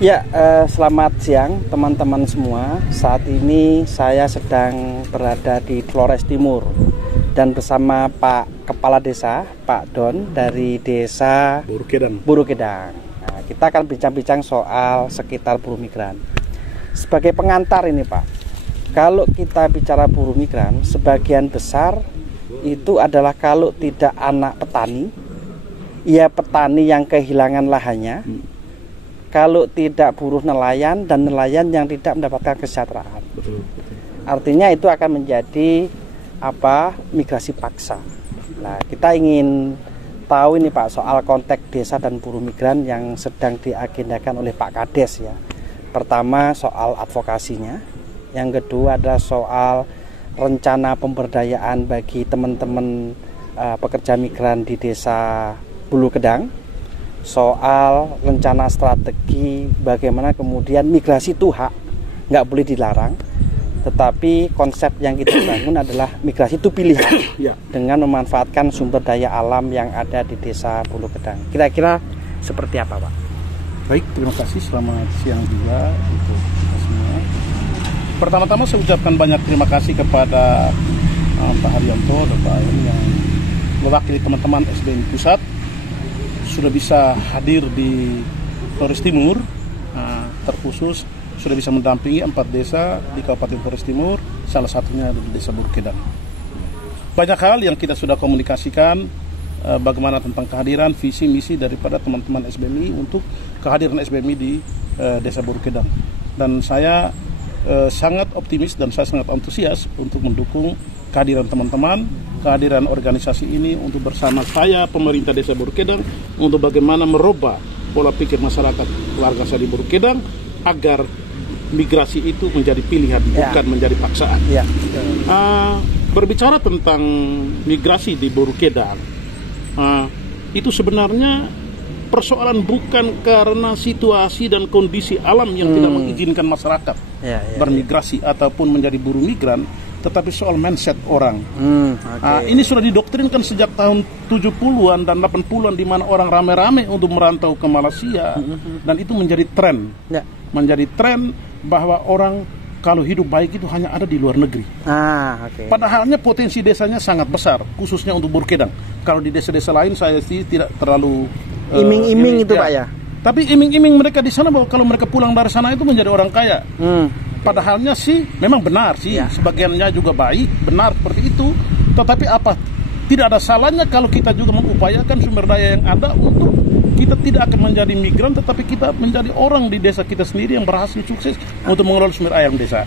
Ya, selamat siang teman-teman semua. Saat ini saya sedang berada di Flores Timur dan bersama Pak Kepala Desa, Pak Don dari Desa Burukedang. Nah, kita akan bincang-bincang soal sekitar buruh migran. Sebagai pengantar ini Pak, kalau kita bicara buruh migran, sebagian besar itu adalah kalau tidak anak petani, ya petani yang kehilangan lahannya. Kalau tidak buruh nelayan dan nelayan yang tidak mendapatkan kesejahteraan. Betul. Artinya itu akan menjadi migrasi paksa. Nah, kita ingin tahu ini Pak soal konteks desa dan buruh migran yang sedang diagendakan oleh Pak Kades ya. Pertama soal advokasinya, yang kedua adalah soal rencana pemberdayaan bagi teman-teman pekerja migran di desa Burukedang. Soal rencana strategi bagaimana kemudian migrasi itu hak, nggak boleh dilarang, tetapi konsep yang kita bangun adalah migrasi itu pilihan dengan memanfaatkan sumber daya alam yang ada di desa Burukedang. Kira-kira seperti apa Pak? Baik, terima kasih, selamat siang juga untuk semua. Pertama-tama saya ucapkan banyak terima kasih kepada Pak Haryanto dan Pak Ayan yang mewakili teman-teman SBMI Pusat sudah bisa hadir di Flores Timur, terkhusus sudah bisa mendampingi 4 desa di Kabupaten Flores Timur, salah satunya di Desa Burukedang. Banyak hal yang kita sudah komunikasikan, bagaimana tentang kehadiran, visi, misi daripada teman-teman SBMI untuk kehadiran SBMI di Desa Burukedang. Dan saya sangat optimis dan saya sangat antusias untuk mendukung kehadiran teman-teman, kehadiran organisasi ini untuk bersama saya, pemerintah Desa Burukedang, untuk bagaimana merubah pola pikir masyarakat warga saya di Burukedang agar migrasi itu menjadi pilihan, bukan menjadi paksaan. Berbicara tentang migrasi di Burukedang, itu sebenarnya persoalan bukan karena situasi dan kondisi alam yang tidak mengizinkan masyarakat bermigrasi ataupun menjadi buruh migran, tetapi soal mindset orang. Ini sudah didoktrinkan sejak tahun 70-an dan 80-an di mana orang rame-rame untuk merantau ke Malaysia, dan itu menjadi tren. Menjadi tren bahwa orang kalau hidup baik itu hanya ada di luar negeri. Padahalnya potensi desanya sangat besar, khususnya untuk Burukedang. Kalau di desa-desa lain saya sih tidak terlalu iming-iming itu Pak ya. Tapi iming-iming mereka di sana bahwa kalau mereka pulang dari sana itu menjadi orang kaya. Padahalnya sih memang benar sih, sebagiannya juga baik, benar seperti itu. Tetapi apa? Tidak ada salahnya kalau kita juga mengupayakan sumber daya yang ada untuk kita tidak akan menjadi migran, tetapi kita menjadi orang di desa kita sendiri yang berhasil sukses untuk mengelola sumber air desa.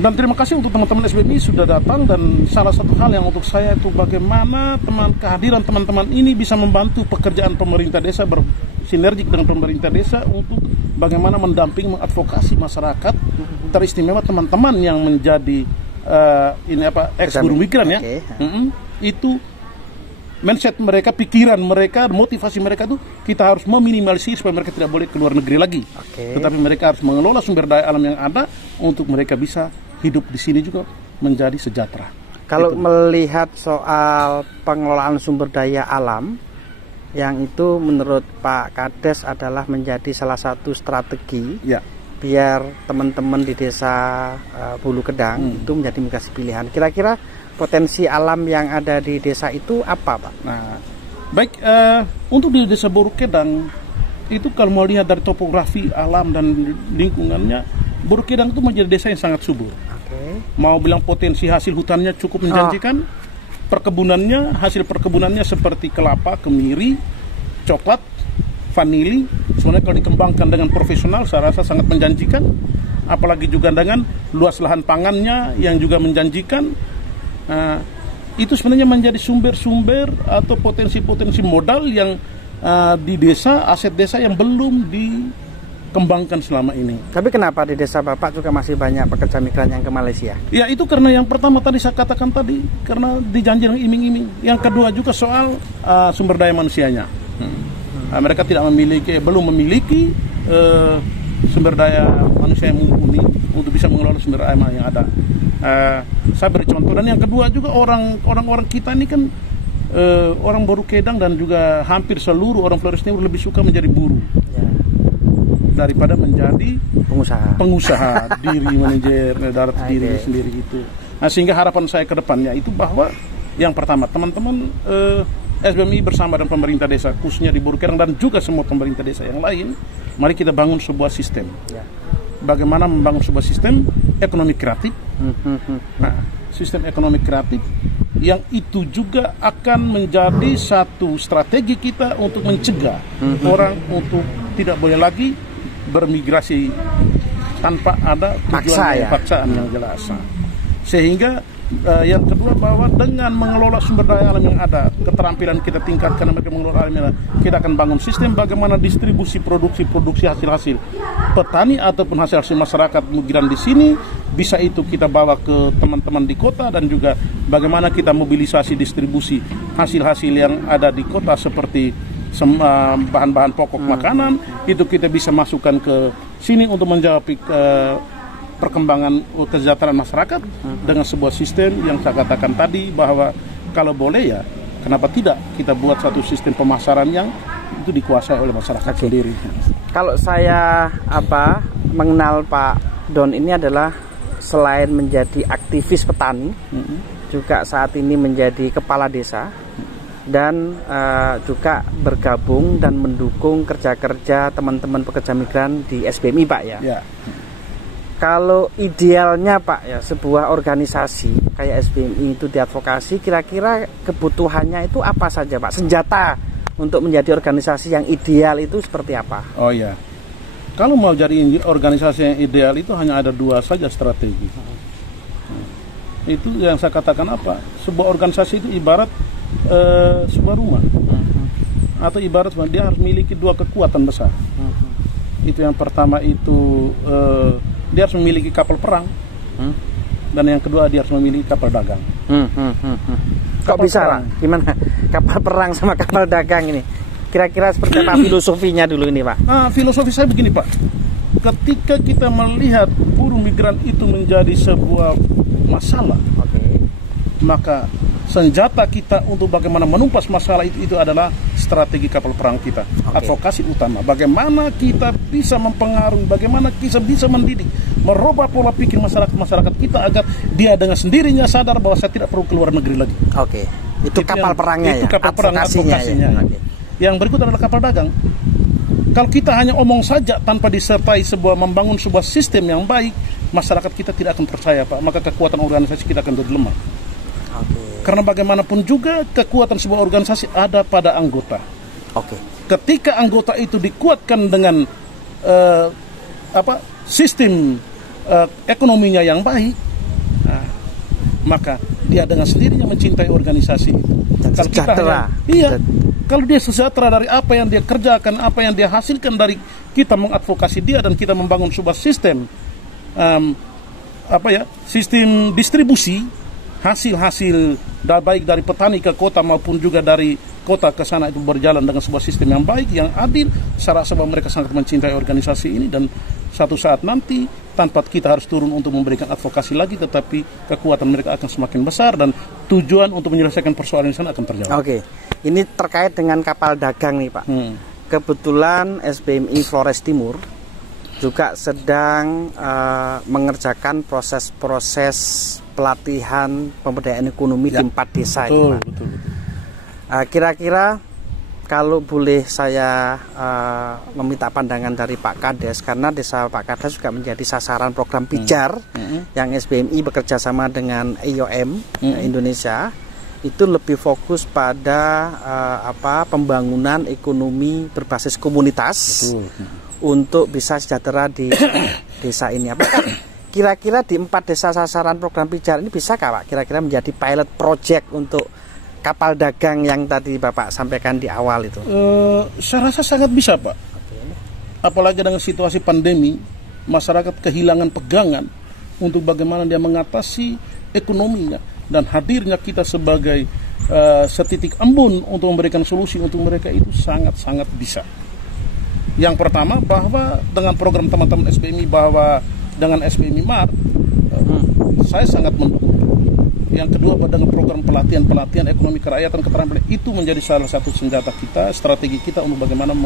Dan terima kasih untuk teman-teman SBMI sudah datang, dan salah satu hal yang untuk saya itu bagaimana kehadiran teman-teman ini bisa membantu pekerjaan pemerintah desa, bersinergi dengan pemerintah desa untuk bagaimana mendamping, mengadvokasi masyarakat, teristimewa teman-teman yang menjadi ex buruh migran ya. Itu mindset mereka, pikiran mereka, motivasi mereka itu kita harus meminimalisir supaya mereka tidak boleh keluar negeri lagi. Tetapi mereka harus mengelola sumber daya alam yang ada untuk mereka bisa hidup di sini juga menjadi sejahtera. Kalau melihat soal pengelolaan sumber daya alam, yang itu menurut Pak Kades adalah menjadi salah satu strategi biar teman-teman di desa Burukedang itu menjadi migrasi pilihan. Kira-kira potensi alam yang ada di desa itu apa Pak? Nah, baik, untuk di desa Burukedang itu kalau mau lihat dari topografi alam dan lingkungannya, Burukedang itu menjadi desa yang sangat subur. Mau bilang potensi hasil hutannya cukup menjanjikan, perkebunannya, hasil perkebunannya seperti kelapa, kemiri, coklat, vanili, sebenarnya kalau dikembangkan dengan profesional saya rasa sangat menjanjikan, apalagi juga dengan luas lahan pangannya yang juga menjanjikan. Itu sebenarnya menjadi sumber-sumber atau potensi-potensi modal yang di desa, aset desa yang belum dikembangkan selama ini. Tapi kenapa di desa Bapak juga masih banyak pekerja migran yang ke Malaysia? Ya itu karena yang pertama tadi saya katakan tadi, karena dijanji dengan iming-iming. Yang kedua juga soal sumber daya manusianya. Mereka belum memiliki sumber daya manusia yang mumpuni untuk bisa mengelola sumber daya yang ada. Saya beri contoh, dan yang kedua juga orang-orang kita ini kan orang Burukedang dan juga hampir seluruh orang Flores Timur lebih suka menjadi buruh. daripada menjadi pengusaha diri manajer darat diri sendiri itu. Nah, sehingga harapan saya ke depannya itu bahwa yang pertama, teman-teman SBMI bersama dengan pemerintah desa, khususnya di Burukirang dan juga semua pemerintah desa yang lain, mari kita bangun sebuah sistem. Bagaimana membangun sebuah sistem ekonomi kreatif. Nah, sistem ekonomi kreatif yang itu juga akan menjadi satu strategi kita untuk mencegah orang untuk tidak boleh lagi bermigrasi tanpa ada tujuan paksaan yang jelas. Sehingga yang kedua, bahwa dengan mengelola sumber daya alam yang ada, keterampilan kita tingkatkan mereka mengelola alam yang ada, kita akan bangun sistem bagaimana distribusi produksi hasil-hasil petani ataupun hasil-hasil masyarakat migran di sini bisa itu kita bawa ke teman-teman di kota, dan juga bagaimana kita mobilisasi distribusi hasil-hasil yang ada di kota seperti bahan-bahan pokok makanan itu kita bisa masukkan ke sini untuk menjawab perkembangan kesejahteraan masyarakat dengan sebuah sistem yang saya katakan tadi, bahwa kalau boleh ya kenapa tidak kita buat satu sistem pemasaran yang itu dikuasai oleh masyarakat sendiri. Kalau saya mengenal Pak Don ini adalah selain menjadi aktivis petani, juga saat ini menjadi kepala desa dan juga bergabung dan mendukung kerja-kerja teman-teman pekerja migran di SBMI, Pak ya. Kalau idealnya Pak ya, sebuah organisasi kayak SBMI itu diadvokasi, kira-kira kebutuhannya itu apa saja Pak? Senjata untuk menjadi organisasi yang ideal itu seperti apa? Oh ya, kalau mau jadi organisasi yang ideal itu hanya ada dua saja strategi. Itu yang saya katakan apa? Sebuah organisasi itu ibarat sebuah rumah, atau ibarat dia harus memiliki dua kekuatan besar. Itu yang pertama itu dia harus memiliki kapal perang, dan yang kedua dia harus memiliki kapal dagang. Kok bisa Pak? Gimana kapal perang sama kapal dagang ini? Kira-kira seperti apa filosofinya dulu ini Pak? Filosofi saya begini Pak, ketika kita melihat buruh migran itu menjadi sebuah masalah, maka senjata kita untuk bagaimana menumpas masalah itu adalah strategi kapal perang kita. Advokasi utama, bagaimana kita bisa mempengaruhi, bagaimana kita bisa mendidik, merubah pola pikir masyarakat kita agar dia dengan sendirinya sadar bahwa saya tidak perlu keluar negeri lagi. Itu kapal perangnya itu kapal perang advokasinya. Yang berikut adalah kapal dagang. Kalau kita hanya omong saja tanpa disertai membangun sebuah sistem yang baik, masyarakat kita tidak akan percaya Pak, maka kekuatan organisasi kita akan jadi lemah. Karena bagaimanapun juga kekuatan sebuah organisasi ada pada anggota. Ketika anggota itu dikuatkan dengan sistem ekonominya yang baik, maka dia dengan sendirinya mencintai organisasi itu. Kalau dia sejahtera dari apa yang dia kerjakan, apa yang dia hasilkan dari kita mengadvokasi dia dan kita membangun sebuah sistem sistem distribusi hasil-hasil baik dari petani ke kota maupun juga dari kota ke sana itu berjalan dengan sebuah sistem yang baik, yang adil. Saya rasa bahwa mereka sangat mencintai organisasi ini, dan satu saat nanti tanpa kita harus turun untuk memberikan advokasi lagi, tetapi kekuatan mereka akan semakin besar dan tujuan untuk menyelesaikan persoalan di sana akan terjawab. Ini terkait dengan kapal dagang nih Pak. Kebetulan SBMI Flores Timur juga sedang mengerjakan proses pelatihan pemberdayaan ekonomi di 4 desa ini Pak. Kira-kira kalau boleh saya meminta pandangan dari Pak Kades, karena desa Pak Kades juga menjadi sasaran program Pijar yang SBMI bekerja sama dengan IOM Indonesia, itu lebih fokus pada pembangunan ekonomi berbasis komunitas untuk bisa sejahtera di desa ini. Apakah kira-kira di 4 desa sasaran program Pijar ini bisakah Pak kira-kira menjadi pilot project untuk kapal dagang yang tadi Bapak sampaikan di awal itu? Saya rasa sangat bisa Pak. Apalagi dengan situasi pandemi, masyarakat kehilangan pegangan untuk bagaimana dia mengatasi ekonominya, dan hadirnya kita sebagai setitik embun untuk memberikan solusi untuk mereka itu sangat-sangat bisa. Yang pertama, bahwa dengan program teman-teman SBMI, bahwa dengan SBMI Mart, saya sangat mendukung. Yang kedua, dengan program pelatihan ekonomi kerakyatan, keterampilan itu menjadi salah satu senjata kita, strategi kita untuk bagaimana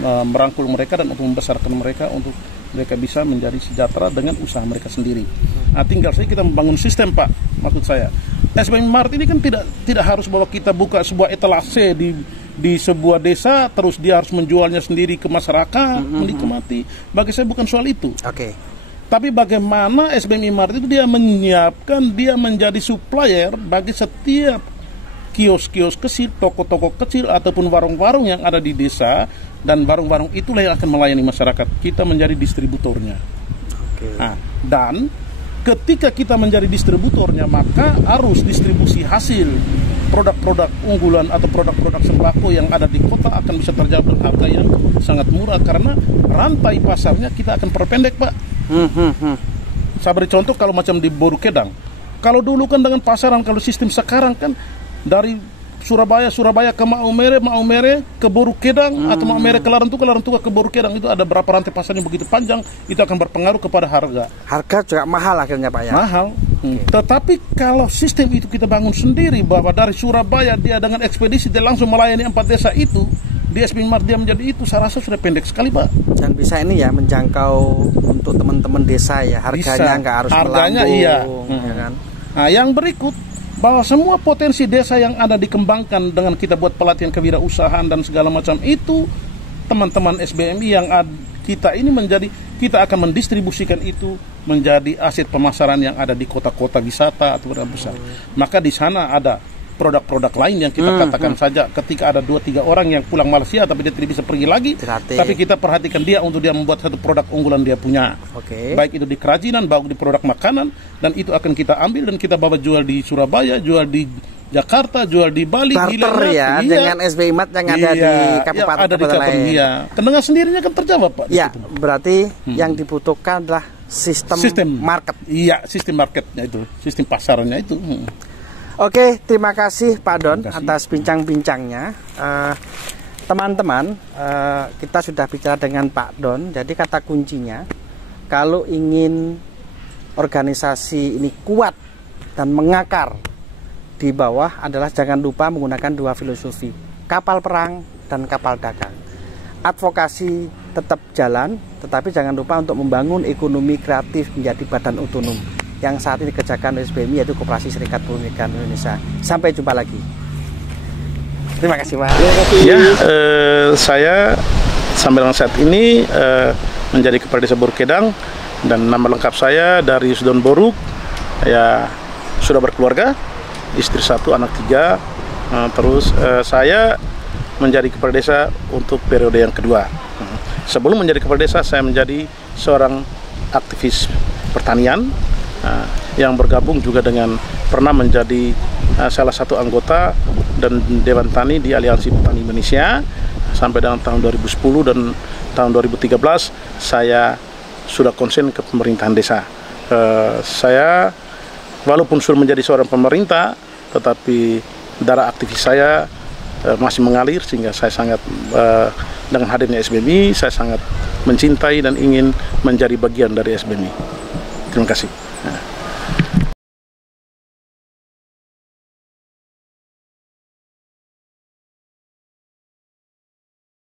merangkul mereka dan untuk membesarkan mereka untuk mereka bisa menjadi sejahtera dengan usaha mereka sendiri. Nah, tinggal saja kita membangun sistem, Pak. Maksud saya, SBM Mart ini kan tidak harus bahwa kita buka sebuah etalase di sebuah desa terus dia harus menjualnya sendiri ke masyarakat menikmati. Bagi saya bukan soal itu. Oke. Tapi bagaimana SBM Mart itu dia menyiapkan, dia menjadi supplier bagi setiap kios-kios kecil, toko-toko kecil ataupun warung-warung yang ada di desa, dan warung-warung itulah yang akan melayani masyarakat. Kita menjadi distributornya. Oke. Nah, dan ketika kita menjadi distributornya, maka arus distribusi hasil produk-produk unggulan atau produk-produk sembako yang ada di kota akan bisa terjawab dengan harga yang sangat murah, karena rantai pasarnya kita akan perpendek, Pak. Saya beri contoh kalau macam di Borukedang. Kalau dulu kan dengan pasaran, kalau sistem sekarang kan dari Surabaya ke Maumere ke Borukedang, atau Maumere ke Larantuka ke Borukedang, itu ada berapa rantai pasarnya begitu panjang, itu akan berpengaruh kepada harga. Harga juga mahal akhirnya, Pak, ya? Mahal. Tetapi kalau sistem itu kita bangun sendiri, bahwa dari Surabaya dia dengan ekspedisi dia langsung melayani 4 desa itu, di SBM Mart dia menjadi itu, saya rasa sudah pendek sekali, Pak. Dan bisa ini ya menjangkau untuk teman-teman desa ya, harganya nggak harus harganya melambung, iya. Ya kan? Nah, yang berikut, bahwa semua potensi desa yang ada dikembangkan dengan kita buat pelatihan kewirausahaan dan segala macam itu, teman-teman SBMI yang kita ini kita akan mendistribusikan itu menjadi aset pemasaran yang ada di kota-kota wisata atau kota besar. Maka di sana ada produk-produk lain yang kita katakan saja ketika ada 2-3 orang yang pulang Malaysia tapi dia tidak bisa pergi lagi, tapi kita perhatikan dia untuk dia membuat satu produk unggulan dia punya. Baik itu di kerajinan, baik di produk makanan, dan itu akan kita ambil dan kita bawa jual di Surabaya, jual di Jakarta, jual di Bali, barter ya, dengan SBM Mart yang ada di kabupaten lain. Iya. Dengan sendirinya kan terjawab, Pak. Ya, berarti yang dibutuhkan adalah sistem market. Iya, sistem marketnya itu, sistem pasarnya itu. Oke, terima kasih Pak Don atas bincang-bincangnya. Teman-teman, kita sudah bicara dengan Pak Don. Jadi kata kuncinya, kalau ingin organisasi ini kuat dan mengakar di bawah adalah jangan lupa menggunakan 2 filosofi, kapal perang dan kapal dagang. Advokasi tetap jalan, tetapi jangan lupa untuk membangun ekonomi kreatif menjadi badan otonom yang saat ini dikerjakan oleh SBMI, yaitu Koperasi Serikat Buruh Migran Indonesia. Sampai jumpa lagi. Terima kasih, Pak. Ya, saya sampai dengan saat ini menjadi Kepala Desa Borukedang, dan nama lengkap saya dari Sudon Boruk. Ya, sudah berkeluarga, istri 1, anak 3. Terus saya menjadi Kepala Desa untuk periode yang kedua. Sebelum menjadi Kepala Desa, saya menjadi seorang aktivis pertanian yang bergabung juga dengan pernah menjadi salah satu anggota dan Dewan Tani di Aliansi Petani Indonesia sampai dengan tahun 2010, dan tahun 2013 saya sudah konsen ke pemerintahan desa. Saya walaupun sudah menjadi seorang pemerintah, tetapi darah aktivis saya masih mengalir, sehingga saya sangat dengan hadirnya SBMI, saya sangat mencintai dan ingin menjadi bagian dari SBMI. Terima kasih.